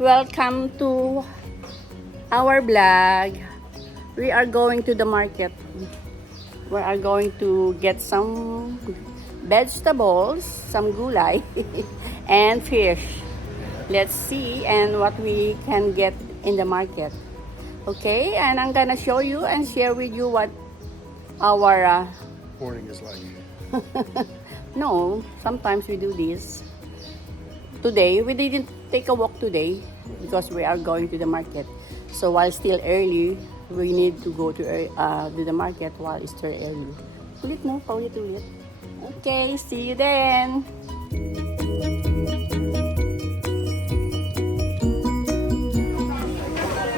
Welcome to our vlog. We are going to the market. We are going to get some vegetables, some gulay, and fish. Let's see and what we can get in the market. Okay, and I'm gonna show you and share with you what our Morning is like. no, sometimes we do this. Today, we didn't take a walk today because we are going to the market. So while still early, we need to go to the market while it's still early. Ulit no? Paulit-ulit. Okay, see you then!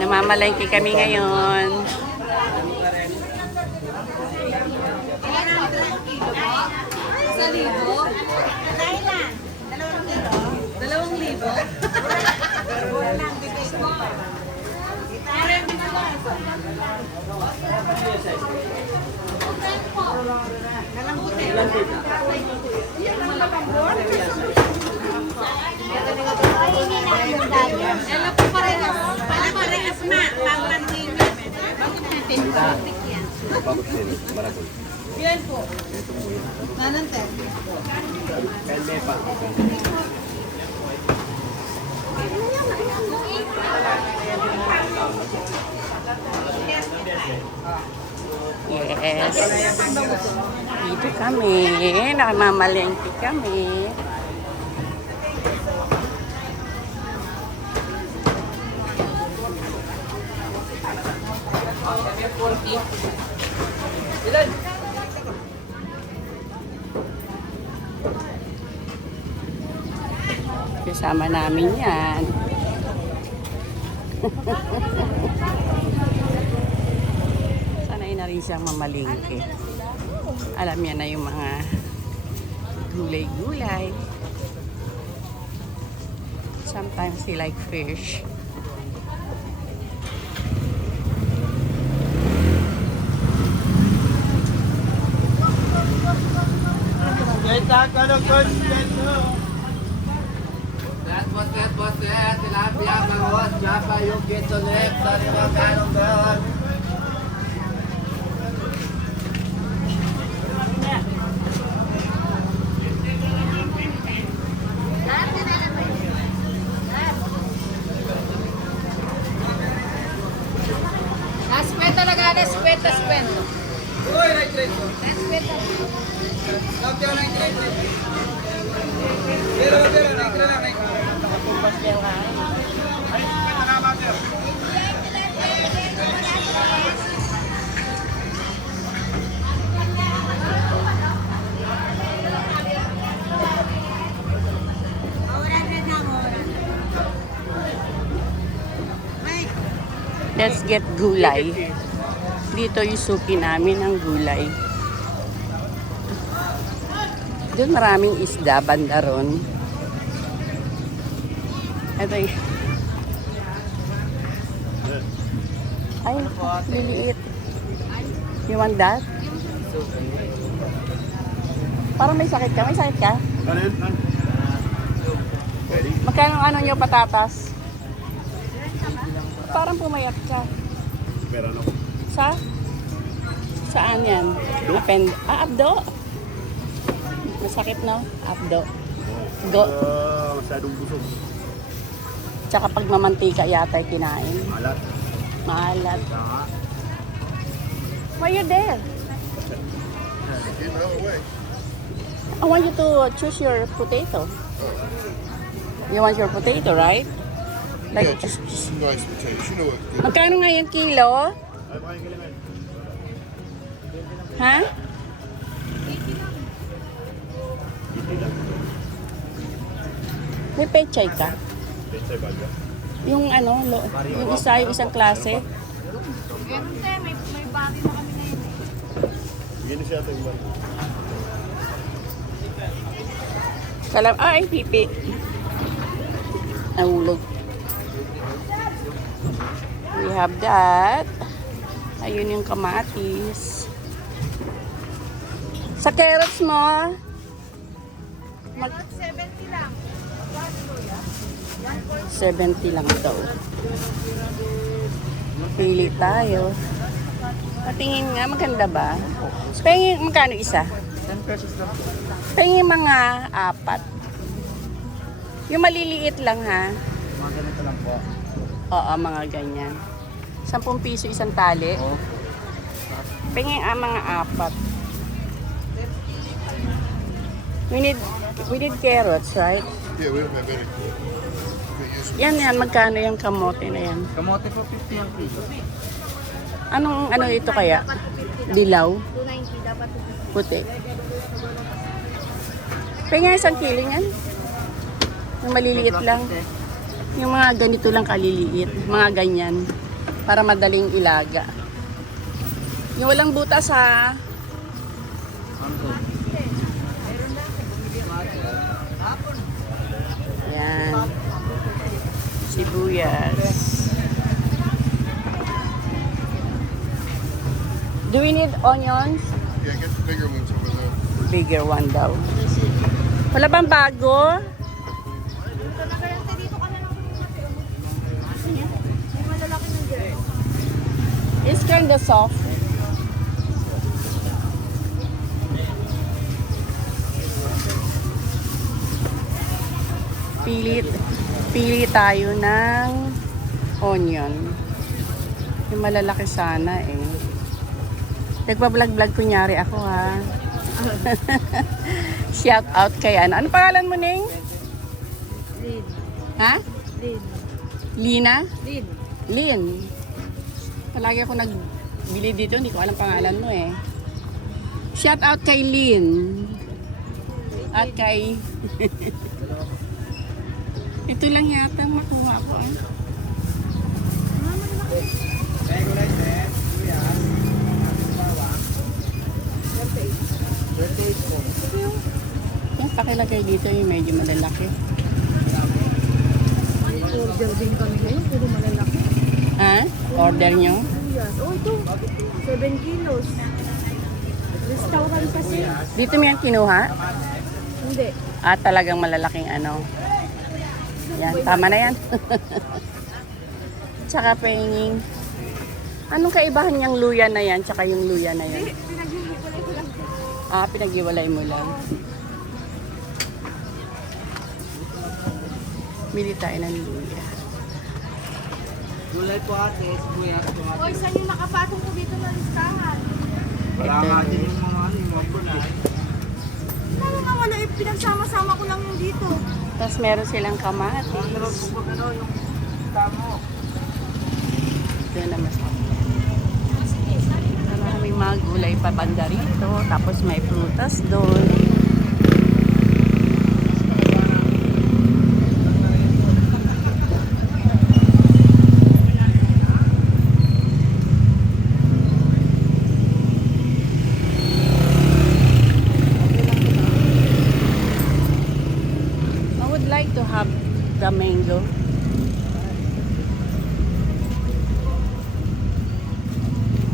Namamalengke kami ngayon. Sa libo? Kailan? 2,000? 2,000? Walang bigay ko. Parang binalas. Nalambutin. Yan ang malambot. Ela po parehas. Parehas na. Panglantin. Bakit natin? Bakit din? Marakol. Yan po. Nanante. Kaya pa. Yes. Dito kami. Namamalengke kami. Kasama namin yan. Sanay na rin siyang mamalingke. Alam niya na yung mga gulay-gulay. Sometimes he like fish. What's that? Tilapia, bangos, japa, yung kito lip, sariwa, ganong doon. Askwenta talaga, askwenta. Uy, nag-trade ko. Askwenta. Lapya, nag-trade ko. Pero, nag-trade lang. Ay, kita na, mater. Let's get gulay. Dito yung suki namin ng gulay. Doon maraming isda, banda ron. Ito yung... Ay, liliit. You want that? Parang may sakit ka. May sakit ka? Ano yun? Ready? Magkano ano nyo patatas? Parang pumayat ka. Meron ako. Sa? Saan yan? Abdo. Masakit no? Abdo. Go. Masyadong busog. Tsaka pag mamantika yata ay kinain. Malat. Maalat. Saka. Why you there? Get out of the way. I want you to choose your potato. You want your potato, right? Like, Yeah, just some nice potatoes. You know what? magkano nga yung kilo? Ay, baka yung kailangan. Ha? May pechay ka? Pechay baga. Yung ano, yung isa, yung isang klase. Ganun tayo, may body na kami ngayon eh. Yun siya ito yung baga. Ay, pipi. Nahulog. We have that. Ayun yung kamatis. Sa carrots mo, Mag 70 lang. 70 lang daw. Pili tayo. Patingin nga, maganda ba? Pahingin, magkano isa? 10 pesos lang po. Pahingin mga 4. Yung maliliit lang ha. Mga ganito lang po. Oo, mga ganyan. 10 piso isang tali. Oo. Pahingin mga 4. We need carrots, right? Yeah, we don't have any. Okay, Yan, magkano yung kamote na yan? Kamote po 50 ang piso. Anong ano ito kaya? Dilaw? 290 dapat. Puti. Pahingin isang kilo yan. Yung maliliit lang. Yung mga ganito lang kaliliit. Mga ganyan. Para madaling ilaga. Yung walang butas ha. Yan. Sibuyas. Do we need onions? Yeah, get the bigger ones over there. Bigger one daw. Wala bang bago? Dito na kaya dito ka na lang kumate. May malalaki ng girl. It's kind of soft. Pili tayo ng onion. Yung malalaki sana eh. Nagpa-vlog kunyari ako ha. Shout out kay ano. Ano pangalan mo, Ning? Lid. Ha? Lid. Lina? Lid. Lin. Palagi ako nagbili dito, hindi ko alam pangalan mo eh. Shout out kay Lin. At kay... Ito lang yata ang makuha ko eh. Yung pakilagay dito yung medyo malalaki. Order din kami ngayon, puro malalaki. Ha? Order nyo? Yes. Oh, ito. 7 kilos. Restaurant kasi. Dito mo yung kinuha? Hindi. Talagang malalaking ano. Yan, tama na yan. Tsaka pahinging. Anong kaibahan niyang luya na yan, tsaka yung luya na yan? Pinag-iwalay ko lang. Pinag-iwalay mo lang. Bili tayo ng luya. Gulay po ate, sibuyas, tomato. Hoy, saan yung nakapatong ko dito na listahan? Wala nga din yung mga ano, yung mga gulay. Paano nga wala? Pinagsama-sama ko lang yung dito. Tapos meron silang kamatis. Ano yung tamo? Doon na mas maraming mga gulay pa banda rito. Tapos may prutas doon. I would like to have the mango.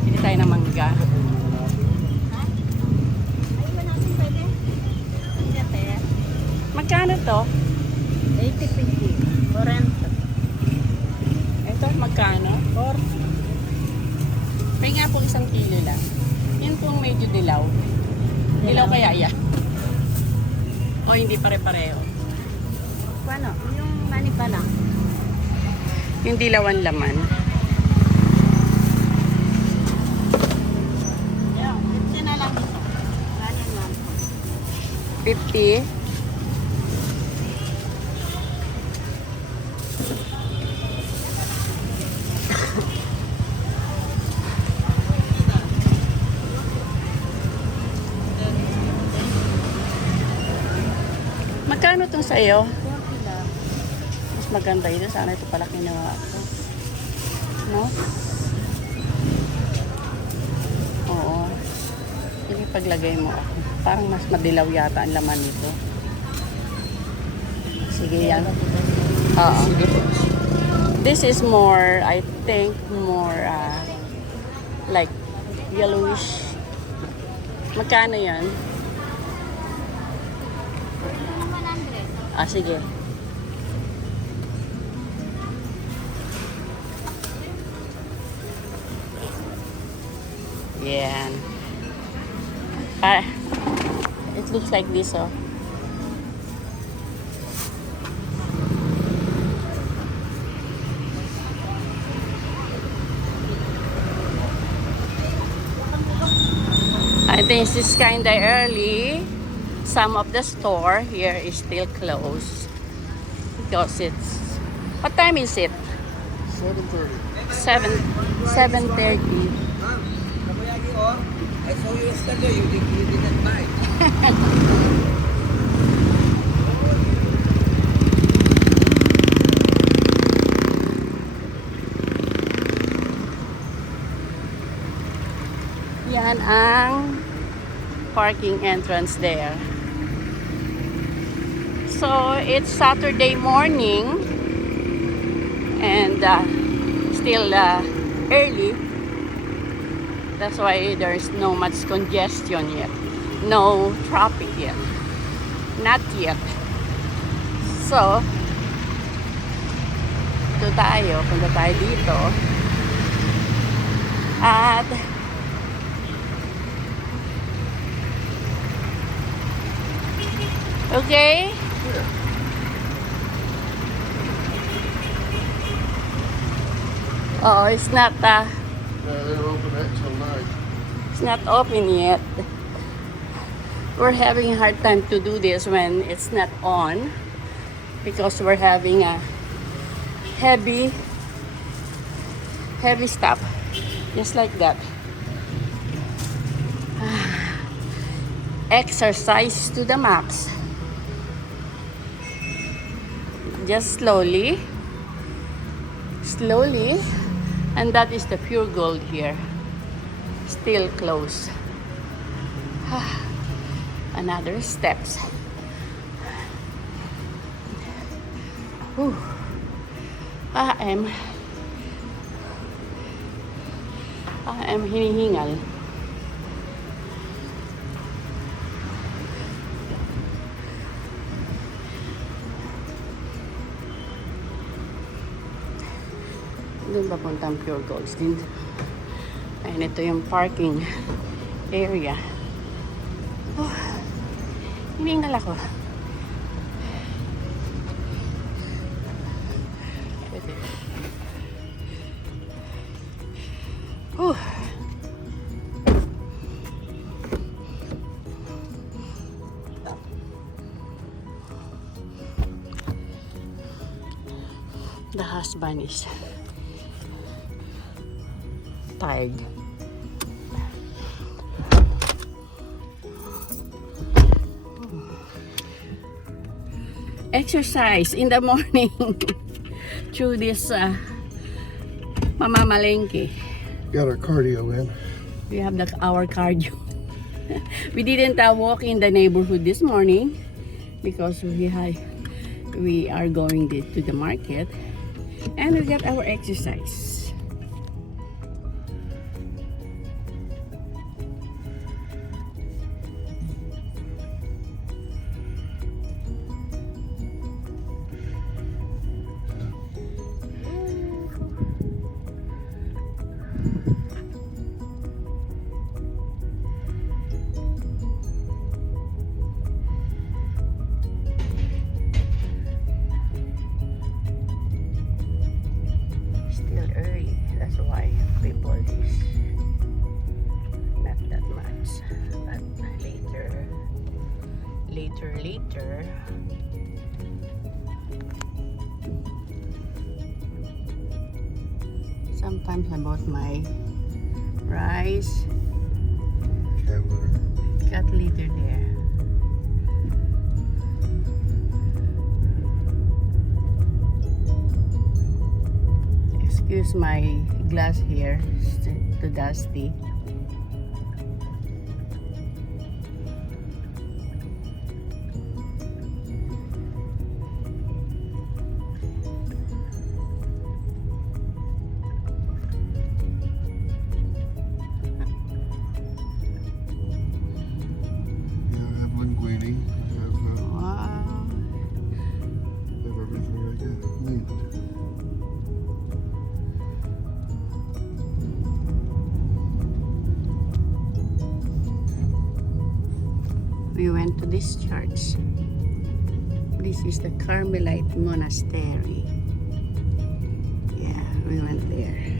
Pili tayo ng mangga. Ay, ba natin pwede? Hindi, te. Magkano to? 80-50. 40. Ito, magkano? 40. May nga pong 1 kilo lang. Yan pong medyo dilaw. Dilaw kaya yan? O hindi pare-pareho? Paano? Yung mani pa lang. Yung dilawan laman. Yeah, 50 na lang ito. Mani lang. 50. Magkano itong sa'yo? 40 lang. Mas maganda ito. Sana ito pala kinuha ko. No? Oo. Sige, paglagay mo ako. Parang mas madilaw yata ang laman nito. Sige yan. Oo. This is more, I think, more like yellowish. Magkano yan? 100. Sige. Yan. Ah, it looks like this, oh. I think this is kinda early. Some of the store here is still closed because it's, what time is it? 7:30. 7:30. I saw you yesterday, you didn't buy. Yan ang parking entrance there. So, it's Saturday morning and still early. That's why there's no much congestion yet. No traffic yet. Not yet. So, punta tayo dito. At okay. Oh, it's not They're open until 9. it's not open yet. We're having a hard time to do this when it's not on because we're having a heavy stuff just like that. Exercise to the max. Just slowly, and that is the Pure Gold here, still closed. Another steps. Whew. I am hinihingal. Doon papuntang Pure Gold din. Ayun, ito yung parking area. Oh, hiningal ako. The husband is tired. Exercise in the morning through this mamamalengke. Got our cardio in. We have our cardio. We didn't walk in the neighborhood this morning because we are going to the market and we got our exercise. Still early, that's why people is not that much, but later sometimes I bought my rice, cat litter there. Excuse my glass here, it's too dusty. Yeah, I have linguine. Wow. Have everything I need. to this church. This is the Carmelite Monastery. Yeah, we went there.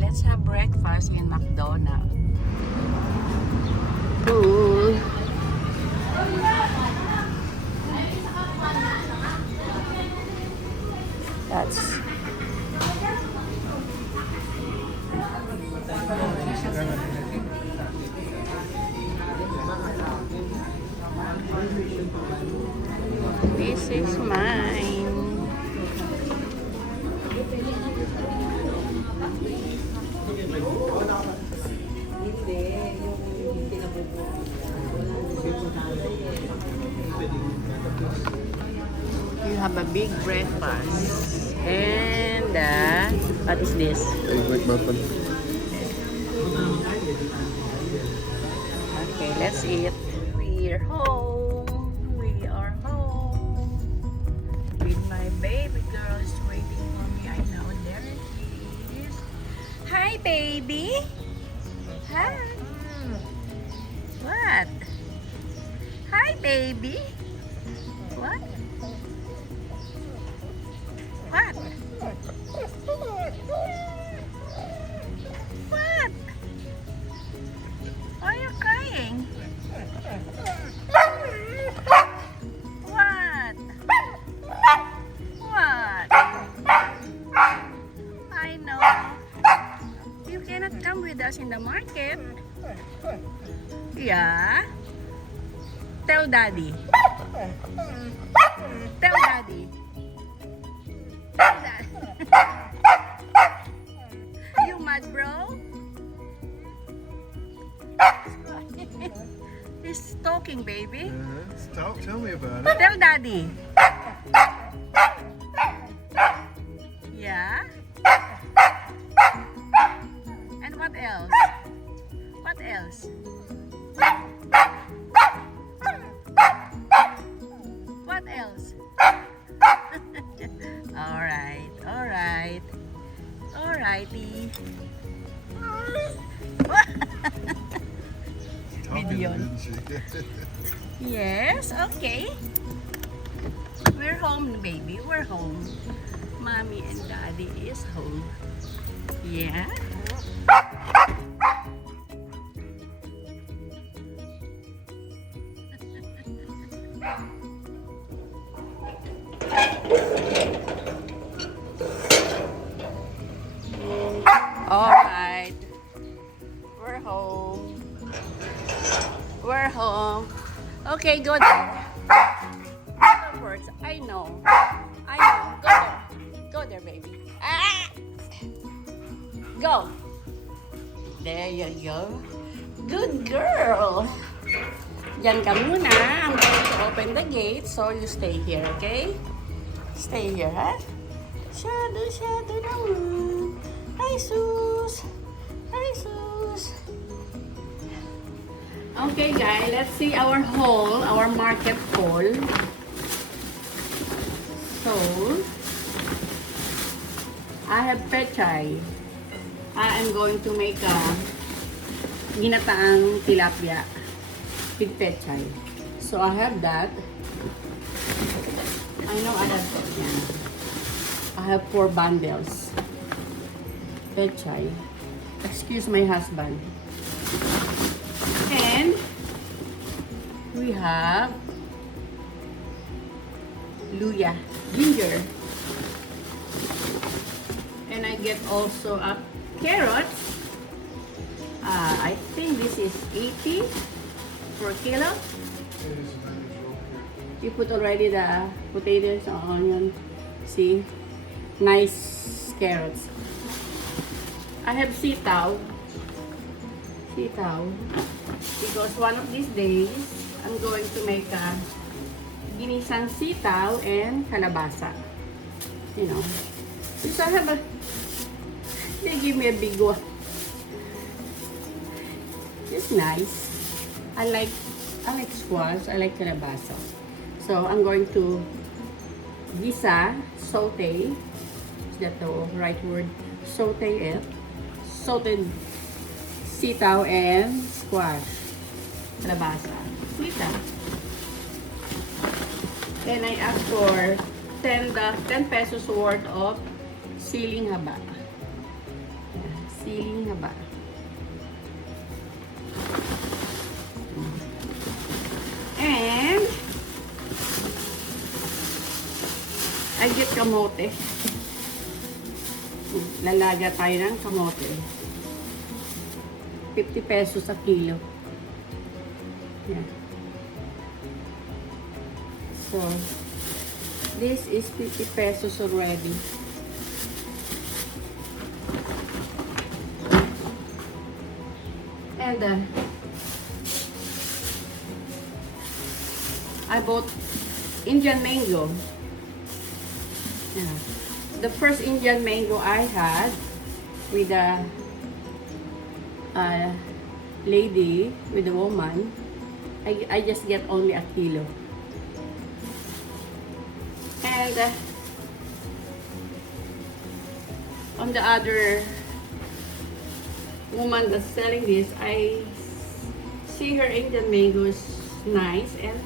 Let's have breakfast in McDonald's. Cool. That's this is mine. You have a big breakfast. And what is this? Egg McMuffin. Okay, let's eat. We're home. We are home. With my baby girl is waiting for me. I know there she is. Hi, baby. Hi. What? Hi, baby. What? What? What? Why are you crying? What? What? I know. You cannot come with us in the market. Yeah? Tell daddy. Tell daddy. Tell daddy. You mad, bro? He's talking, baby. Tell me about it. Tell daddy. Yeah? And what else? What else? What else? Alright, alright. Alrighty. Video. Didn't she? Yes, okay. We're home, baby. We're home. Mommy and daddy is home. Yeah? Alright. We're home. We're home. Okay, go there. Other words, I know. I know. Go there. Go there, baby. Ah! Go. There you go. Good girl. Diyan ka muna. I'm going to open the gate, so you stay here, okay? Stay here, ha? Shadow, shadow naman. Hi, Sus. Hi, Sus. Okay, guys, let's see our haul, our market haul. So, I have pechay. I am going to make a ginataang tilapia with pechay. So, I have that. I know I have that. Yan. I have 4 bundles. Pechay. Excuse my husband. And we have luya, ginger. And I get also a carrot. I think this is 80 per kilo. You put already the potatoes, onion. See? Nice carrots. I have sitaw. Sitaw. Because one of these days, I'm going to make a ginisang sitaw and kalabasa. You know. So I have a, they give me a big one. It's nice. I like squash. I like kalabasa. So I'm going to gisa, saute. Is that the right word? Saute it. Sauteed sitaw and squash. Kalabasa. Sweet ah. Then I asked for 10 pesos worth of siling haba. Ayan, siling haba. And I get kamote. Lalaga tayo ng kamote. 50 pesos a kilo. Yeah. So, this is 50 pesos already. And I bought Indian mango. Yeah. The first Indian mango I had with a lady, with a woman, I just get only a kilo. And on the other woman that's selling this, I see her Indian mango is nice and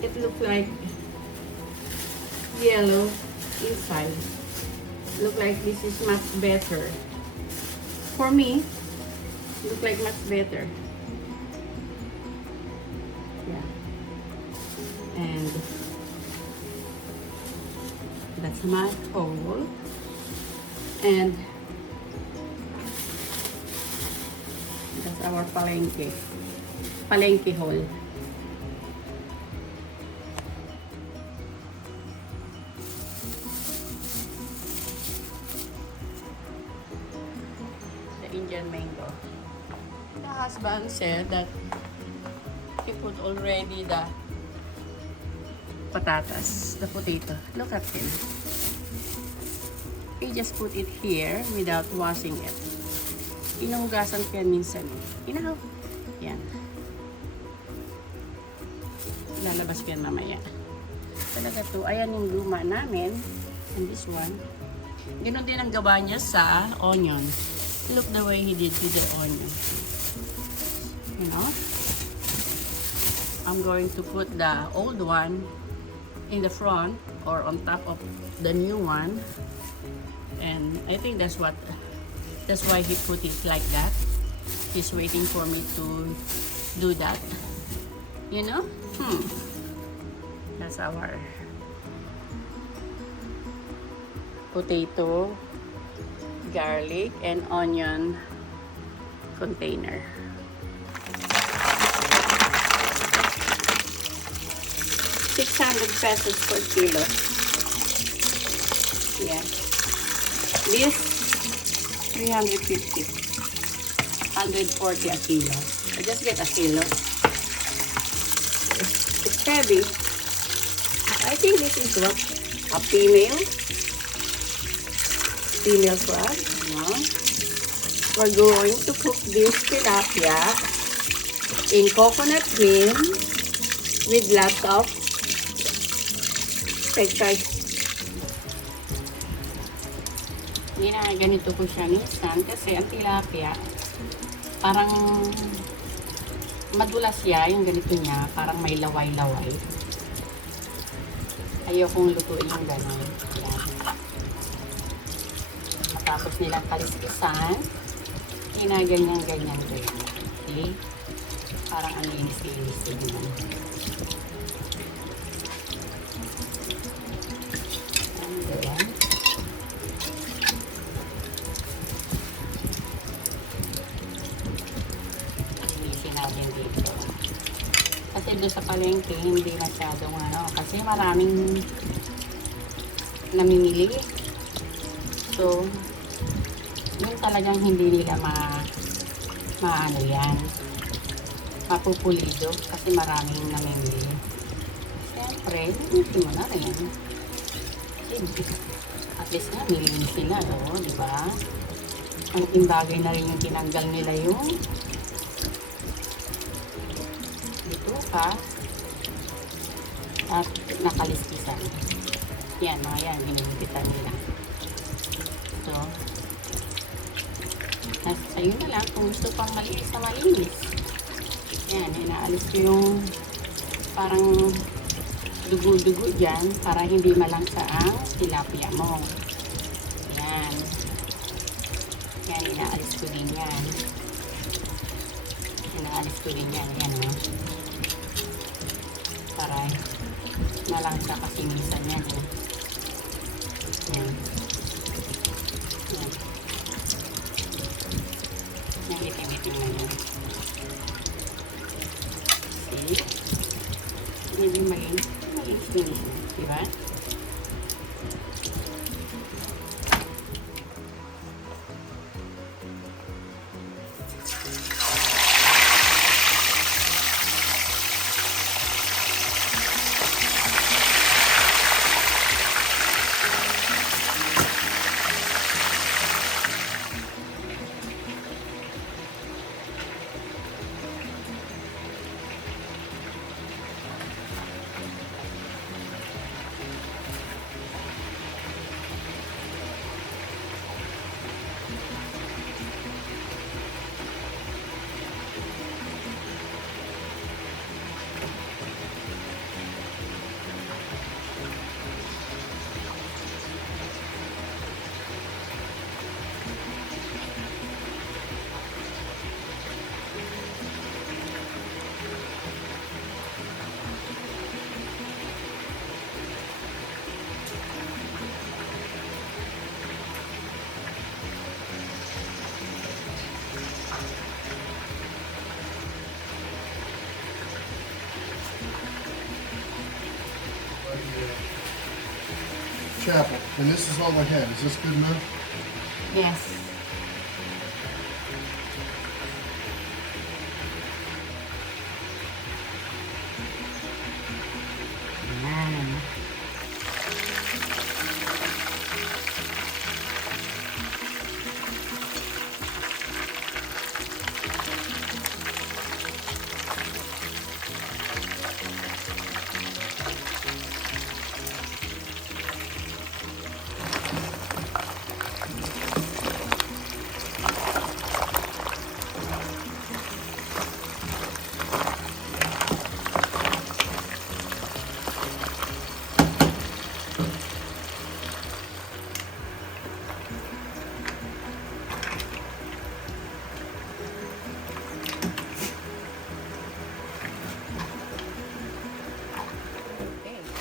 it looks like yellow inside. Look like this is much better. For me, look like much better. Yeah. And that's my hole. And that's our palengke. Palengke hole. The Indian mango. The husband said that he put already the patatas, the potato. Look at him. He just put it here without washing it. Inuhugasan ko yan minsan. Inahaw. Yan. Lalabas ko yan mamaya. Talaga to. Ayan yung luma namin. And this one. Ganon din ang gawa niya sa onion. Look the way he did with the onion. You know? I'm going to put the old one in the front or on top of the new one. And I think that's why he put it like that. He's waiting for me to do that. You know? That's our potato, garlic, and onion container. ₱600 per kilo. Yeah. This 350. 140 a kilo. I just get a kilo. It's heavy. I think this is what? A female crab. No? We're going to cook this tilapia in coconut cream with lots of pechay. Ganito ko siya minsan kasi ang tilapia parang madulas siya, yung ganito niya, parang may laway-laway. Ayokong lutuin yung gano'n. Matapos nilang kaliskisan, ginaganyan-ganyan ko yan. Okay? Parang ang linis-linis din. Ayan. Dito. Kasi doon sa palengke hindi masyadong kasi maraming namimili. So yung talagang hindi nila maano yan, mapupulido kasi maraming namimili. Siyempre, hindi mo na rin. At least nga, nilinis sila, di ba? Ang imbagay na rin yung tinanggal nila yung ka at nakaliskisan. Yan, mga yan, ginugupitan nila. So, Nasa sa'yo na lang kung gusto pang malinis na malinis. Yan, inaalis ko yung parang dugo-dugo dyan para hindi malangsa ang tilapia mo. Yan. Yan, inaalis ko din yan. Inaalis ko din yan. Yan, o. Para malangsa kasi minsan yan, o. Yan. Yan. Yung itim-itim na yan. See? Hindi malinis din yun. Diba? Chapel. And this is all I had. Is this good enough? Yes. Yan.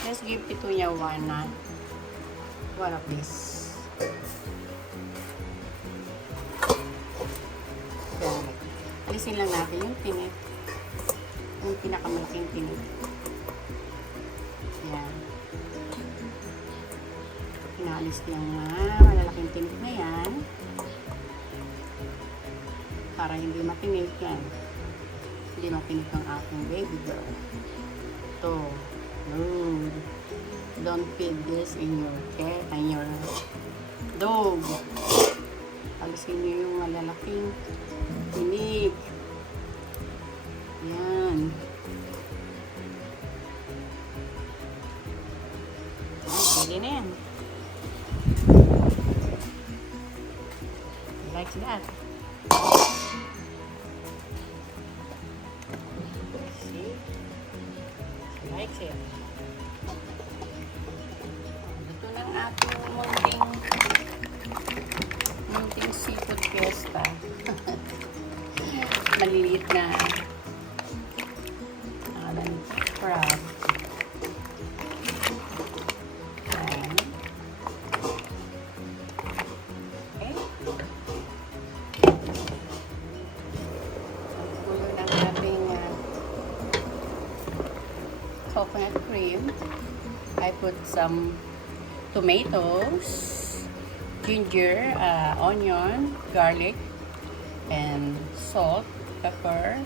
Let's give Pitunya one of this. Yan. Alisin lang natin yung tinik. Yung pinakamalaking tinik. Yan. Inaalis yung malalaking tinik na yan. Para hindi matinik yan. Hindi matinik ang aking baby girl. Ito. Rude. Don't feed this in your cat and your dog. Alisin niyo yung malalaking tinik. Yan. Pwede na yan. Like that. See? She likes it. Ito na ang ating munting seafood fiesta. Maliliit na crab. Ayan. Okay. Pulo ng ating coconut cream. I put some tomatoes, ginger, onion, garlic, and salt, pepper.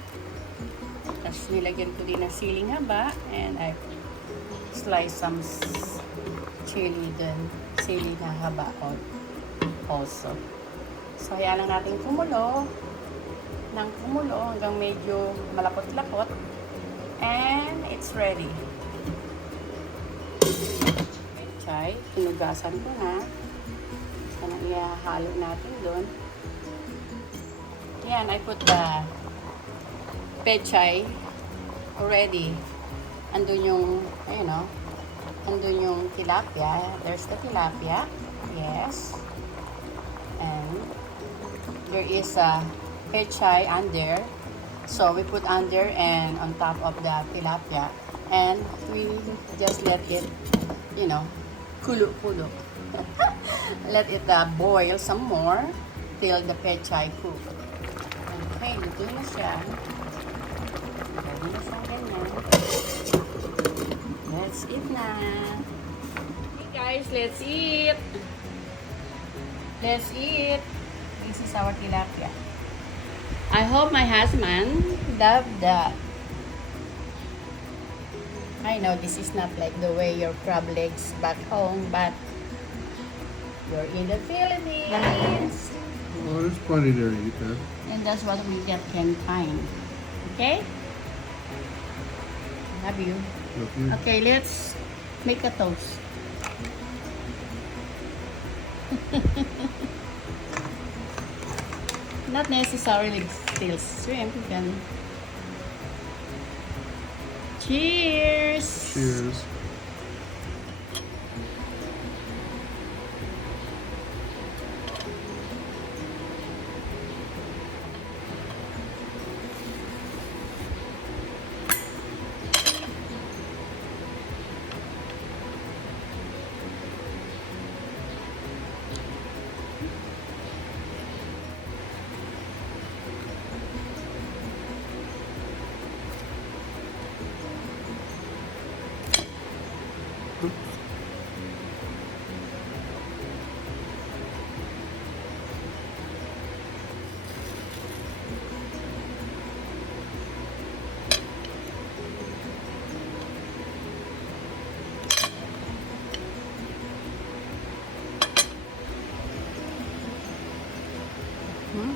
Tapos nilagyan ko din ng siling haba, and I slice some chili din, siling na haba also. So, hayaan lang natin kumulo hanggang medyo malapot-lapot, and it's ready. Chay, tinugasan ko na. So, ihahalo natin doon. Yan, I put the pechay already. Andun yung, ayun o, andun yung tilapia. There's the tilapia. Yes. And there is a pechay under. So we put under and on top of the tilapia. And we just let it, you know, kulo-kulo. Let it boil some more till the pechay cook. Okay, luto na siya. Ready na siya ganyan. Let's eat na. Hey guys, let's eat. Let's eat. This is our tilapia. I hope my husband loved that. I know this is not like the way your crab legs back home, but you're in the Philippines. Oh, there's plenty there to eat there. And that's what we can find. Okay? Love you. Love you. Okay, let's make a toast. Not necessarily still shrimp. You can. Cheers! Cheers. Hmm?